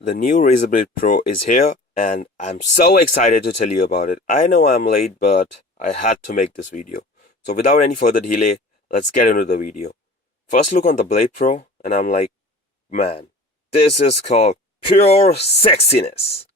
The new Razer Blade Pro is here and I'm so excited to tell you about it. I know I'm late, but I had to make this video. So without any further delay, let's get into the video. First look on the Blade Pro and I'm like, man, this is called pure sexiness.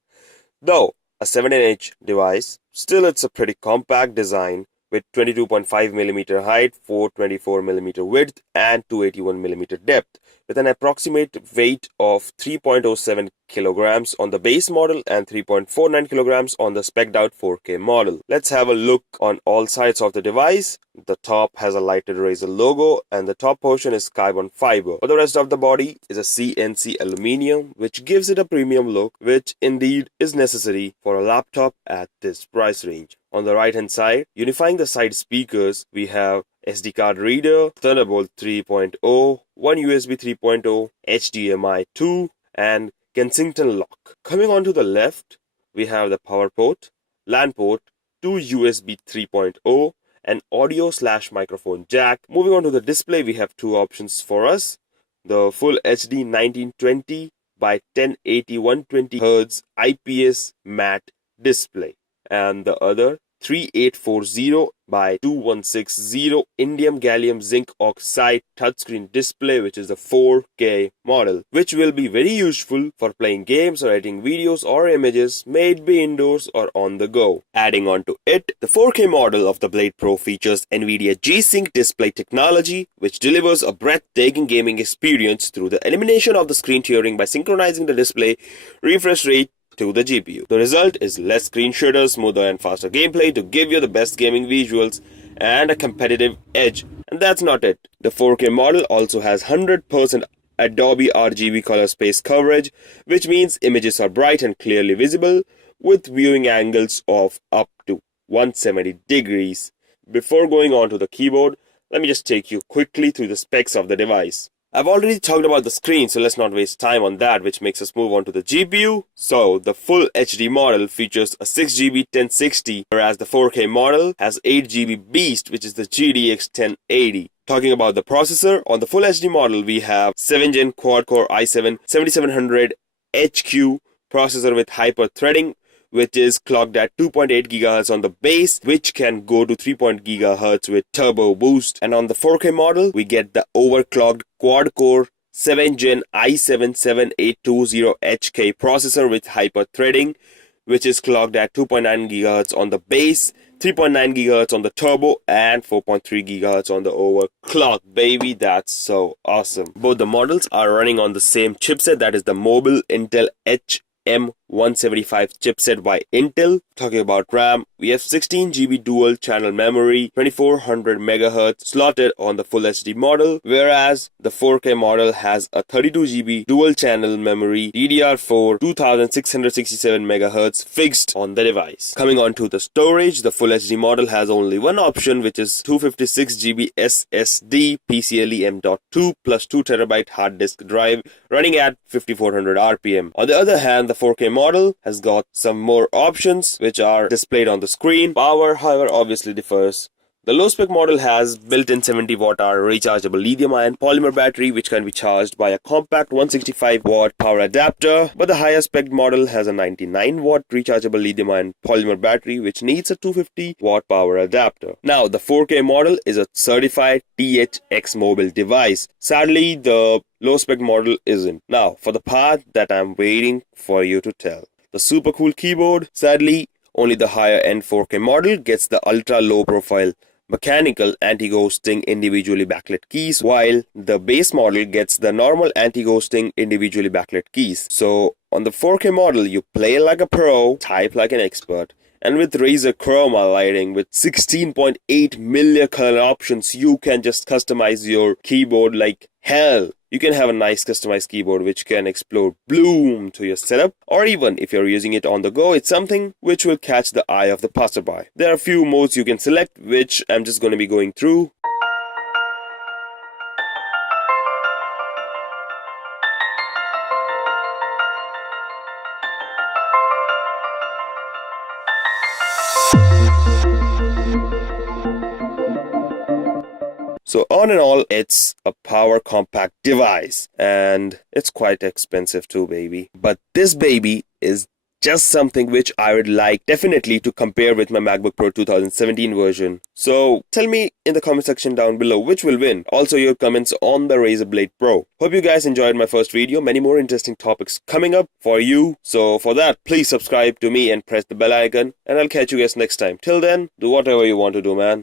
Though a 17-inch device, still it's a pretty compact design with 22.5mm height, 424mm width and 281mm depth, with an approximate weight of 3.07 kilograms on the base model and 3.49 kilograms on the spec'd out 4K model. Let's have a look on all sides of the device. The top has a lighted Razer logo and the top portion is carbon fiber. For the rest of the body is a CNC aluminum, which gives it a premium look, which indeed is necessary for a laptop at this price range. On the right hand side, unifying the side speakers, we have SD card reader, Thunderbolt 3.0, one USB 3.0, HDMI 2 and Kensington lock. Coming on to the left, we have the power port, LAN port, two USB 3.0 and audio/microphone jack. Moving on to the display, we have two options for us. The full HD 1920 by 1080 120Hz IPS matte display and the other 3840 by 2160 indium gallium zinc oxide touchscreen display, which is the 4K model, which will be very useful for playing games or editing videos or images, may it be indoors or on the go. Adding on to it, the 4K model of the Blade Pro features nvidia G-Sync display technology, which delivers a breathtaking gaming experience through the elimination of the screen tearing by synchronizing the display refresh rate to the GPU. The result is less screen jitter, smoother and faster gameplay to give you the best gaming visuals and a competitive edge. And that's not it. The 4K model also has 100% Adobe RGB color space coverage, which means images are bright and clearly visible with viewing angles of up to 170 degrees. Before going on to the keyboard, let me just take you quickly through the specs of the device. I've already talked about the screen, so let's not waste time on that, which makes us move on to the GPU. So, the full HD model features a 6GB 1060, whereas the 4K model has 8GB Beast, which is the GTX 1080. Talking about the processor, on the full HD model, we have 7th-gen quad-core i7 7700 HQ processor with hyper-threading, which is clocked at 2.8 GHz on the base, which can go to 3 GHz with turbo boost. And on the 4K model, we get the overclocked quad-core 7th-gen i7 7820 HK processor with hyper-threading, which is clocked at 2.9 GHz on the base, 3.9 GHz on the turbo, and 4.3 GHz on the overclock. Baby, that's so awesome. Both the models are running on the same chipset, that is the mobile Intel M175 chipset by Intel. Talking about RAM, we have 16GB dual channel memory, 2400 MHz slotted on the full HD model, whereas the 4K model has a 32GB dual channel memory, DDR4 2667 MHz fixed on the device. Coming on to the storage, the full HD model has only one option, which is 256GB SSD PCIe M.2 plus 2TB hard disk drive running at 5400 RPM. On the other hand, the 4K model has got some more options which are displayed on the screen. Power, however, obviously differs. The low-spec model has built-in 70Wh rechargeable lithium-ion polymer battery, which can be charged by a compact 165W power adapter, but the higher-spec model has a 99W rechargeable lithium-ion polymer battery, which needs a 250W power adapter. Now, the 4K model is a certified THX mobile device. Sadly, the low-spec model isn't. Now, for the part that I'm waiting for you to tell. The super cool keyboard, sadly, only the higher-end 4K model gets the ultra-low profile mechanical anti-ghosting individually backlit keys, while the base model gets the normal anti-ghosting individually backlit keys. So on the 4K model, you play like a pro, type like an expert, and with Razer Chroma lighting with 16.8 million color options, you can just customize your keyboard like hell. You can have a nice customized keyboard which can explode bloom to your setup, or even if you're using it on the go, it's something which will catch the eye of the passerby. There are a few modes you can select, which I'm just going to be going through. So on and all, it's a power compact device, and it's quite expensive too, baby. But this baby is just something which I would like definitely to compare with my MacBook Pro 2017 version. So tell me in the comment section down below which will win. Also your comments on the Razer Blade Pro. Hope you guys enjoyed my first video. Many more interesting topics coming up for you. So for that, please subscribe to me and press the bell icon. And I'll catch you guys next time. Till then, do whatever you want to do, man.